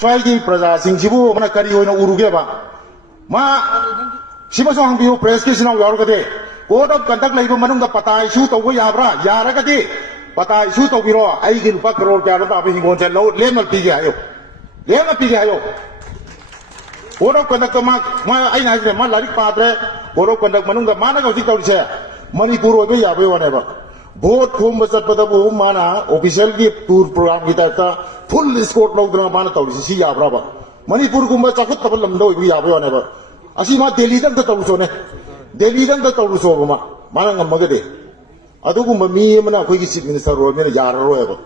स्वाई प्रजा सिंह मन करी उरुगेबा मा सिमसो हंबियो प्रेस के सिनाव यारगदे कोड ऑफ कंडक्ट लेबो मनुंग पता इशू तौबो याब्रा यारगदे पता इशू तौबिरो आइगी रुपा करोड़ क्या रुपा अभी हिंगोन से लो लेमल पीगे आयो कोड ऑफ कंडक्ट मा आई ना मा लारिक पाद्रे कोड ऑफ कंडक्ट मनुंग माना गौसी तौरिसे मणिपुर ओबे याबे वनेबा भोट खोम चटपदबु माना ऑफिशियल की टूर प्रोग्राम की टाइप फुल स्कोट लौदना माना तौरिसे सी याब्राबा मणिपुर गुम चाखुत तब लमदो याबे वनेबा असी मा दिल्ली तक तौरुसोने दिल्ली तक तौरुसोबमा माना ngमगदे अदुगुम मी मना अखोगी चीफ मिनिस्टर रोमेना याररोयबा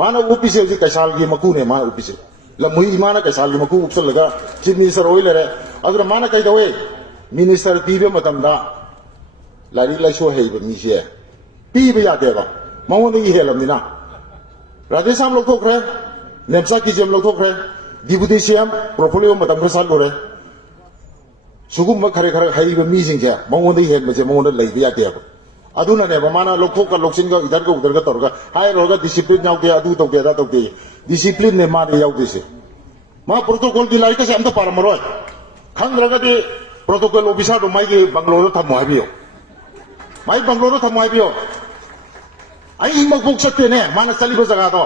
माना ओपीसी हजि कैसाल की मकुने मा ओपीसी लमुई माना कैसाल की मकु उपसलगा चीफ मिनिस्टर ओइ लेरे अदुरा माना कैदवे मिनिस्टर पीबे मतमदा लारिक लाइसो हेबा मीसे पीबे यादेबा मवोंदगी हेलमनिना राधेश्याम लौथोखरे नेमसा किजेम लौथोखरे डिप्यूटी सीएम प्रोपोलियो मतम खसाल लोरे सुगुम खरे खरे हाइब मीजिंगे मवोंदगी हेलमसे मवोंद लैबे यादेबा अदुनने माना लोकथोक लोकसिन का इधर को उधर का तौर का हाय रोगा डिसिप्लिन याउदे अदु तौदे दा तौदे डिसिप्लिन ने माने याउदेसे मा प्रोटोकॉल की लाइक से अंत पारमरोय खंद्रगदि प्रोटोकॉल ऑफिसर दो माइगे बंगलोर थमो हाबियो माइ बंगलोर थमो हाबियो आई मगबुक सत्तेने माना चलिबो जगह दो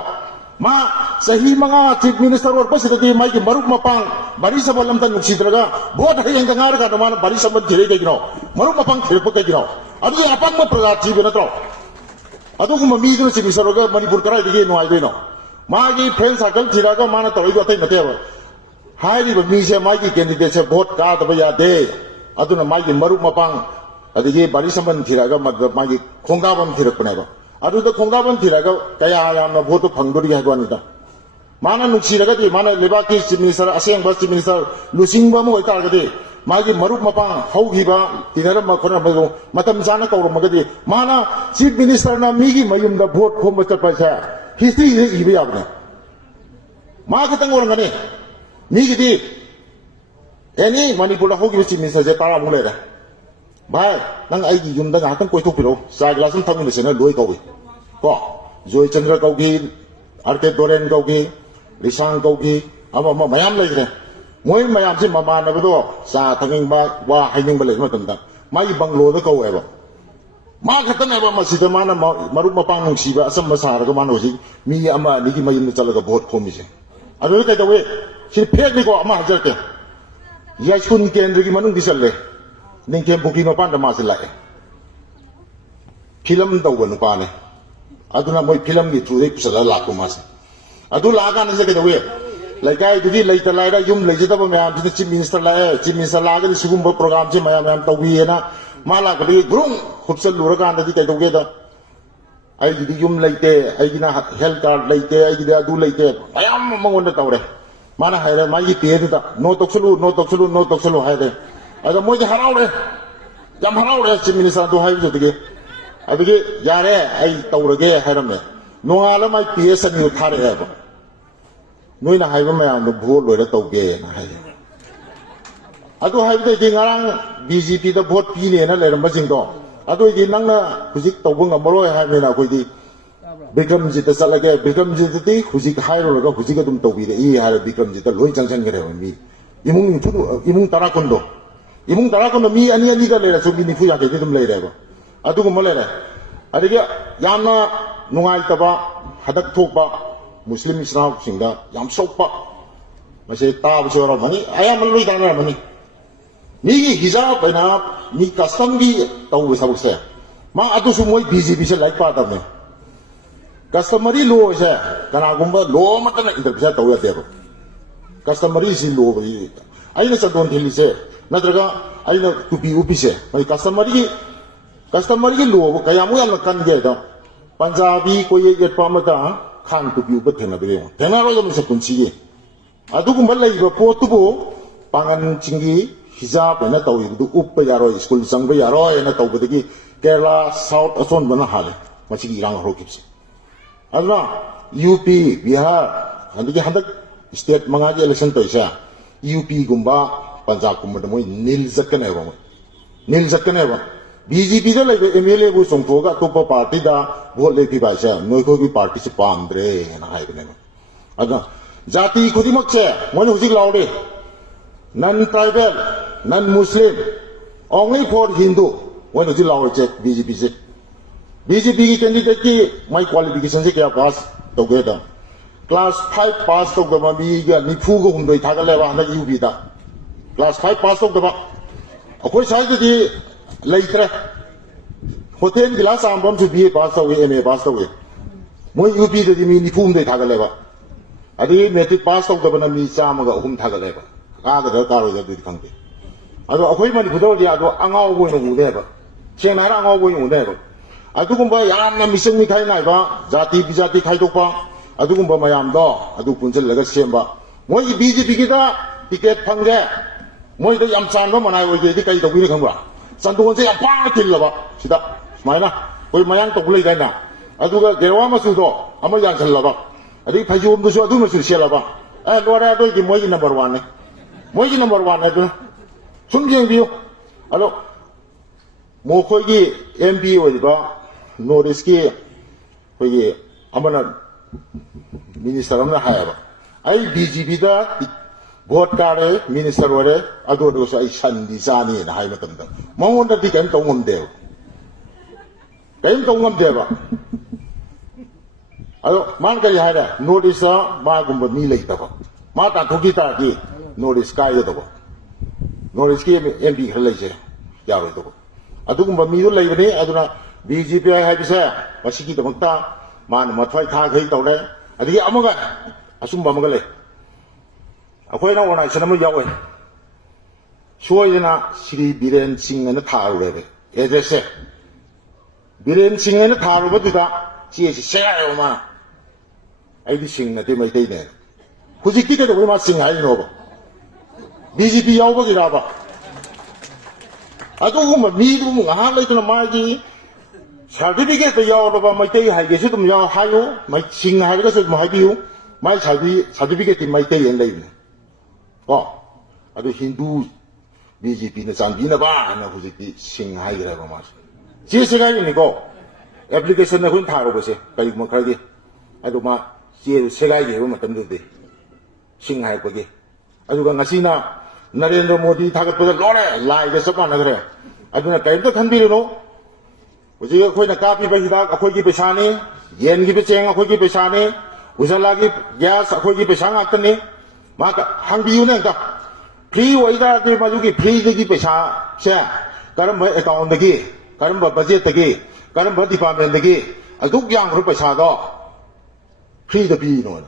मा सही मंगा चीफ मिनिस्टर और पसिदि माइगे मरुक मपांग बारी सबल अमता नुक्सिद्रगा भोट हयंग गार का माना बारी सबल थिरे केगिनो मरुक मपांग थिरप केगिनो अदु अपंग प्रजा जीव नत्रो अदुगुम मीदुन चीफ मिनिस्टर गा मणिपुर कराइदिगे नुआइबेनो मागी फ्रेंड सर्कल थिरागा माना तौइदो अतै नतेबा हाइरिबो मीसे मागी कैंडिडेट से वोट कादबा यादे अदुना मागी मरुक मपांग अदिगे बारी सबल थिरागा मद मागी खोंगाबम थिरपनेबा अदुदा खोंगाबम थिरागा कया यामना वोट फंगदोरि हागवानिदा माना नुक्सिरगदि माना लेबा की चीफ मिनिस्टर असेंग चीफ मिनिस्टर लुसिंगबा मो होइतारगदि मागी मरुक मपांग हौगिबा तिनरम खोना मगो मतम जाना कौरमगदि माना चीफ मिनिस्टर ना मीगी मयुमदा वोट खोम चटपासा हिस्ट्री से इबे याबने मा खतंग ओरंगने मीगिदि एनी मणिपुर हौगिबा चीफ मिनिस्टर जे तारा मु लेरे भाई नंग आइगी युमदा गातंग कोइथोपिरो चा ग्लासम थमिनसेना लोय कौगी को जोय चंद्र कौगी आरके दोरेन कौगी रिसांग कौगी अमा मयाम लेरे मोय मयाम से ममानबदो चा थंगिंबा वा हाइनिंबा लेय मतंदा माई बंगलोर कौएबा मा खतनेबा मसिदा माना मरुक मपांग नुंसीबा असम सारगा माना होजि मी अमा निगी मयुम चलगा वोट खोमिसे अदु कैदवे सि फेकनिको अमा हजरके याइस्कुन केंद्र की मनुंग दिसल्ले निंकेम बुकी मपान मासे लाए फिल्म तौबा नुपाने अदुना मोय फिल्म की थ्रू दे पुसला लाको मासे अदु लागा नसे कैदवे लाइकाई दुदी लाइता लाइरा युम लेजदब मैम चीफ मिनिस्टर लागे सिगुम प्रोग्राम से मैम तौबीना माला कदी ग्रुंग खुबसल लुरकानदी कैदोगेदा आई युम लेते आईगिना हेल्थ कार्ड लेते आईगिदा अदु लेते मैम मंगोंदा तौरे माना हायरे मागी पेदुदा नो तोक्सलु हायरे अदा मोय हरावरे जम हरावरे चीफ मिनिस्टर दो हाय जोदगे अदगे यारे आई तौरगे हायरमे नोंगाला माई पीएस अनि थारे हैबो नोइना हाइबा मैम भोट लोइरा तौगे ना हाय अदु हाइबदे दि ngarang बीजेपी दा भोट पीने ना लेरम जिंदो अदु दि नंगना हुजिक तौबो ngमरोय हायमेना कोइदि विक्रमजीत चलगे विक्रमजीत ति हुजिक हाइरोगा हुजिक तुम तौबीरे ई हाय विक्रमजीत लोइ जंगजन गरे मी इमुंग तराकुंदो मी अनि अनि गा लेरा सुबी निफु याके तुम लेरेबा अदुगुम लेरे अदिगे यामना नुंगाइतबा हदक थोकबा मुस्लिम इस्लाम सिंगा याम सोपा मसे ताब सोरा मनी आया मन लोइ दाना मनी मीगी हिजाब बना मी कस्टम की तौ सबसे मा अदुसु मोय बीजेपी से लाइक पाता में कस्टमरी लो से कनागुंबा लो मतन इंटरप्रेट तौ यादेबो कस्टमरी सी लो बई आइना चदोन थिली से नत्रगा आइना टुपी उपी से मई कस्टमरी की लो कयामु याम कन गे दा पंजाबी कोई ये पामता खान टुपी उप थेनबे थेनारो जम से पुंची अदुगुंबा लैबा पोतुबो पांगन चिंगी हिजाब ना तौइबदु उप यारो स्कूल संग यारो ना तौबदगी केरला साउथ असोन बना हाले मची इरांग होकिसे अदना यूपी बिहार हंदगी हंदक स्टेट मंगा के इलेक्शन तोइसा यूपी गुंबा पंजाब गुंबा मोय नील जकनेबा बीजेपी दा लेबे एमएलए बु सोंथोगा तोपा पार्टी दा वोट लेपि बाइसा नोइखो की पार्टी से पामद्रे ना हाइबने अदा 자티 쿠디막체 뭐냐 후직 라우리 non tribal non muslim only for hindu 뭐냐 후직 라우리 체 BJP 체 BJP की कैंडिडेट की माई क्वालिफिकेशन से क्या पास तो गए था क्लास 5 पास तो गए मम्मी का निफू को हम दो था लेवा हना यूपी था क्लास 5 पास तो गए कोई शायद दी लेटर होटल क्लास आम बम से बीए पास हो गए एमए पास हो गए मैं यूपी तो दी निफू में था लेवा अभी मैट्रिक पास तो गए ना मी चाम का हम था लेवा कागज कारो जब दूध खांगे अगर अकोई मन खुद दिया तो अंगाव को इन उन्हें बा चेन्नई अंगाव को इन उन्हें बा अदुगुम्बा यामना मिसंग मिथाई नाइबा जाति बिजाति खाइदोकपा अदुगुम्बा मयामदो अदु पुंजलगा सेमबा मोई बीजेपी गिदा टिकेट फंगे मोई द याम चानबा मनाय ओइगे दि काई तोबिनि खंबा चंदोन से अपा तिलबा सिदा माइना कोई मयांग तोबुलै दाइना अदुगा गेरवा मसुदो अमा यानसलबा अदि फाइजोम दुसु अदु मसु सेलबा ए लोरा दोइगि मोई नंबर 1 ने मोई नंबर 1 ने दु सुम जेंबियो अदो मोखोइगी एमपी ओइबा नॉर्थ की कोई अमना मिनिस्टर हमने हायबा आई बीजेपी दा वोट कारे मिनिस्टर वरे अदो से आई संदी जानी ना हाय मतम दा मंगोन दा कैम तोंगम दे कैम तोंगम देबा अदो मान करी हायदा नॉर्थ ईस्ट मा गुम मी लेतबा मा ता थोकी ता की नॉर्थ ईस्ट काय दबा नॉर्थ ईस्ट की एमपी खर लेजे यारो दबा अदुगुम मी दो लेबने अदुना BJP हाइबिसे मसिकी दमक्ता मान मथ्वाई था खै तौरे अदि अमगा असुम बमगा ले अखोइना ऑर्गनाइजेशन अम यावे सोयना श्री बीरेन सिंह ने थारुरे एजेसे बीरेन सिंह ने थारुबा दुदा चेसि सेयायो मा आइदि सिंह नते मैतै ने हुजिकि के दो मा सिंह हाइनोबा BJP यावबा गिराबा अदुगुम मीदु ngah leituna magi सर्टिफिकेट तो यावबा मैतै हाइगेसु तुम याव हायो मै सिंह हाइगेसु तुम हाइबियु माइ सर्टिफिकेट मैतै एन लेबने ओ अदु हिंदू बीजेपी ने चांबी नबा ना हुजिति सिंह हाइगेरा मा जे सेगाइनिको एप्लीकेशन ने खुन थारोबसे कई मखरदि अदु मा जे सेगाइगे मतम दुदे सिंह हाइबगे अदुगा ngasiना नरेंद्र मोदी थागतपदा लोरे लाइगे सपा नगरे अदुना कयमतो खनबिरुनो उजी अखोइना कापीबा हिदाक अखोइगी पैसाने येनगी चेंग अखोइगी पैसाने उजलागी गैस अखोइगी पैसा ngakतने मा हांबियुने का फ्री ओइदा दे मजुगी फ्री दगी पैसा से करम अकाउंट दगी करम बजट दगी करम डिपार्टमेंट दगी अदुक यांग पैसा दो free the P know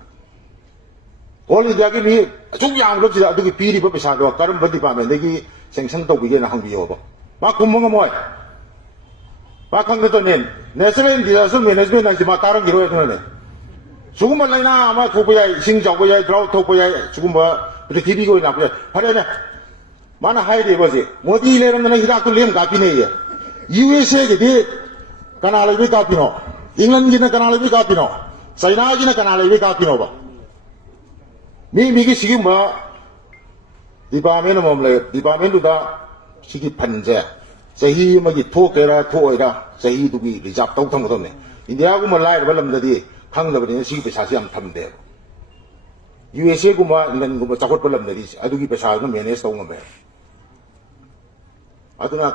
all India की मी अदुक यांग लो अदुगी पीरिबा पैसा दो करम डिपार्टमेंट दगी सैंक्शन तौबिगे ना हांबियोबा मा कुमंग मोय बाखंग तो ने नेशनल डिजास्टर मैनेजमेंट ना जिमा तारंग गिरो ने सुगुम लाइना मा थोपया सिंग जावया ड्राउट थोपया सुगुम पृथ्वी को ना फरे ने माना हाइदे बजे मोदी लेरम ने हिदा तो लेम गापी ने यूएसए के दे कना लेबे गापी नो इंग्लैंड की ने कना लेबे गापी नो चाइना की ने कना लेबे गापी नो बा मी की सिगिम बा डिपार्टमेंट ममले डिपार्टमेंट दुदा सिगी फनजे सही मगी थोकेरा थोइरा सही दुगी रिजर्व तौ थमगदने इंडिया गुम लाइर बलमददी खंगदबने सी पैसा से हम थमदे यूएसए गुम इंग्लैंड गुम चाखोट बलमददी अदुगी पैसा मैनेज तौ ngame अदुना